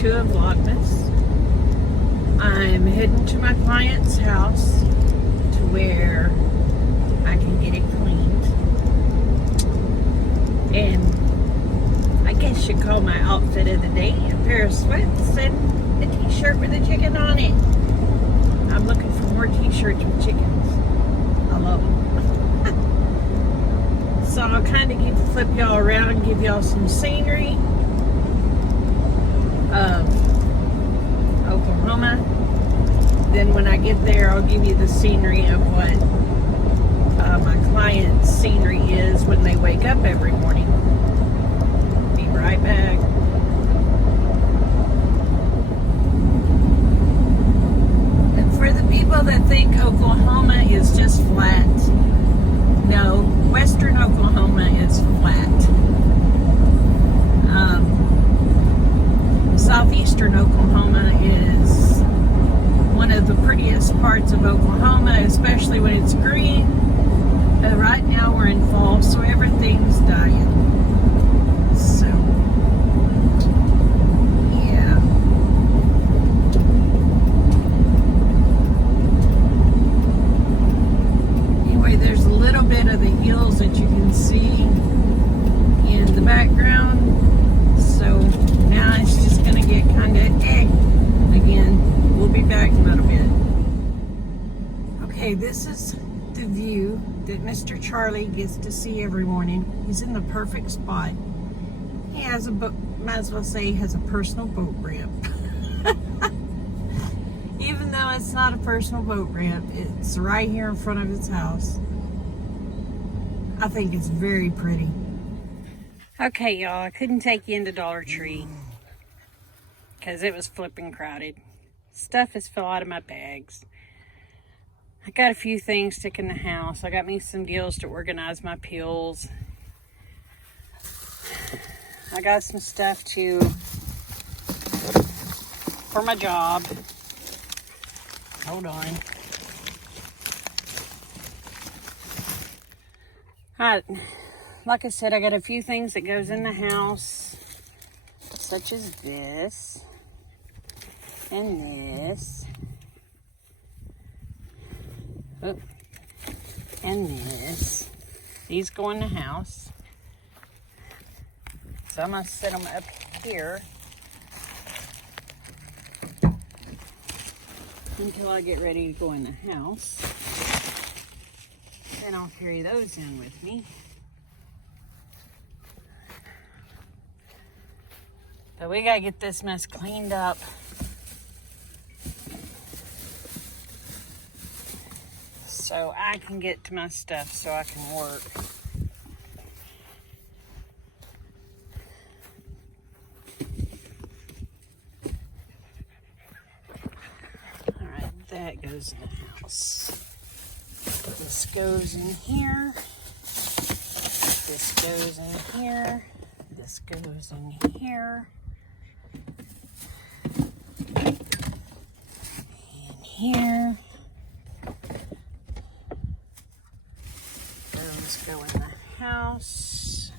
2 of Vlogmas. I'm heading to my client's house to where I can get it cleaned. And I guess you'd call my outfit of the day a pair of sweats and a t-shirt with a chicken on it. I'm looking for more t-shirts with chickens. I love them. So I'll kind of flip y'all around and give y'all some scenery of Oklahoma. Then when I get there, I'll give you the scenery of what my client's scenery is when they wake up every morning. Be right back. And for the people that think Oklahoma is just flat, no, western Oklahoma is flat. Southeastern Oklahoma is one of the prettiest parts of Oklahoma, especially when it's green. Right now we're in fall, so everything's dying. So, yeah. Anyway, there's a little bit of the hills that you can see in the background. So now it's just going to get kind of again. We'll be back in a little bit. Okay, this is the view that Mr. Charlie gets to see every morning. He's in the perfect spot. He has a boat, might as well say he has a personal boat ramp. Even though it's not a personal boat ramp, it's right here in front of his house. I think it's very pretty. Okay, y'all, I couldn't take you into Dollar Tree because it was flipping crowded. Stuff is fell out of my bags. I got a few things sticking in the house. I got me some deals to organize my pills. I got some stuff for my job. Hold on. Like I said, I got a few things that goes in the house, such as this and this. Oh, and this. These go in the house. So I'm going to set them up here until I get ready to go in the house. Then I'll carry those in with me. But we got to get this mess cleaned up. So I can get to my stuff so I can work. Alright, that goes in the house. This goes in here. This goes in here. This goes in here. And here. Go in the house.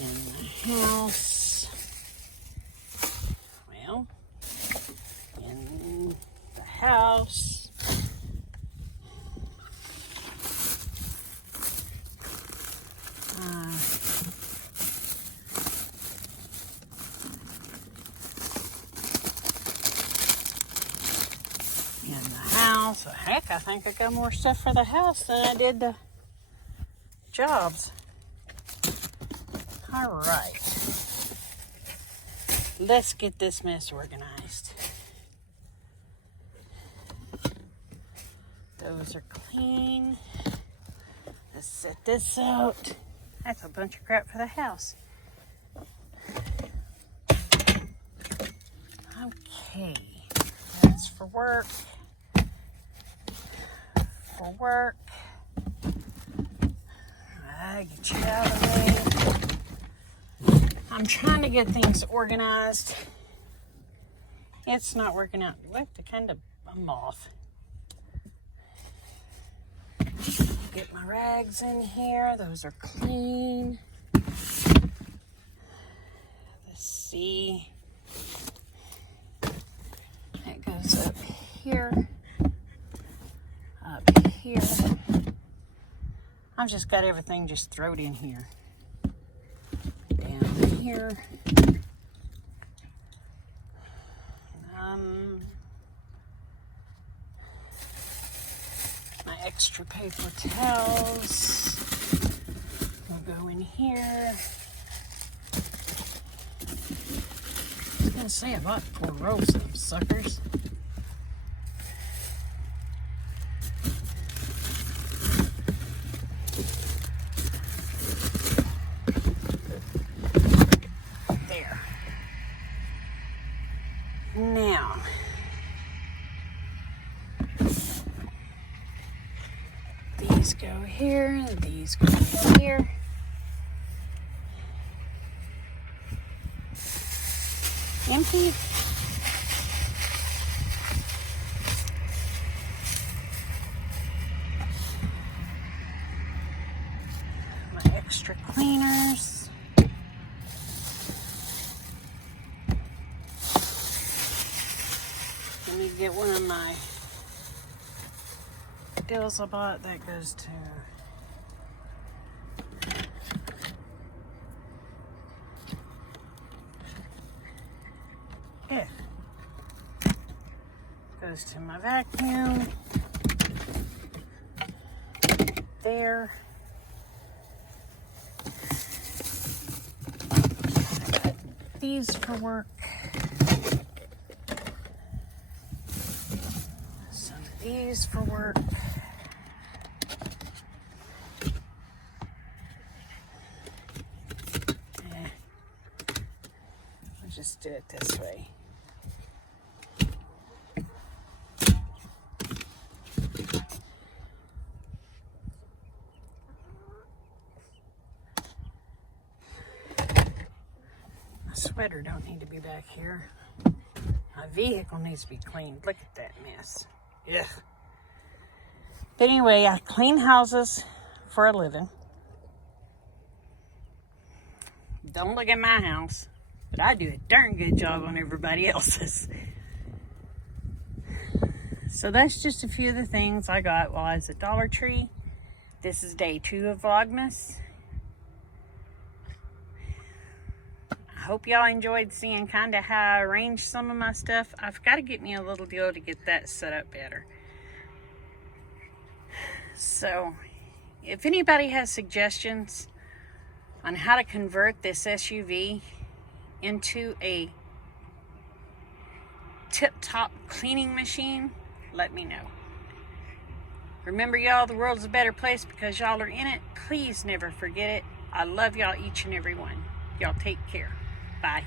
In the house. Well, in the house. So heck, I think I got more stuff for the house than I did the jobs. All right. Let's get this mess organized. Those are clean. Let's set this out. That's a bunch of crap for the house. Okay. That's for work. Work. I get you out of the way. I'm trying to get things organized. It's not working out. You have to kind of, I'm off. Get my rags in here. Those are clean. TV. It goes up here. Up here. I've just got everything just thrown in here. Down here. My extra paper towels will go in here. I was gonna say I bought 4 rolls of them suckers. There. Now, these go here, these go here. Empty. My extra cleaners. Let me get one of my deals I bought. That goes to goes to my vacuum. There. I got these for work. Some of these for work. Let's just do it this way. Sweater don't need to be back here. My vehicle needs to be cleaned. Look at that mess. Ugh. But anyway, I clean houses for a living. Don't look at my house, but I do a darn good job on everybody else's. So that's just a few of the things I got while I was at Dollar Tree. This is day 2 of Vlogmas. I hope y'all enjoyed seeing kind of how I arranged some of my stuff. I've got to get me a little deal to get that set up better. So, if anybody has suggestions on how to convert this SUV into a tip-top cleaning machine, let me know. Remember, y'all, the world's a better place because y'all are in it. Please never forget it. I love y'all, each and every one. Y'all take care. Bye.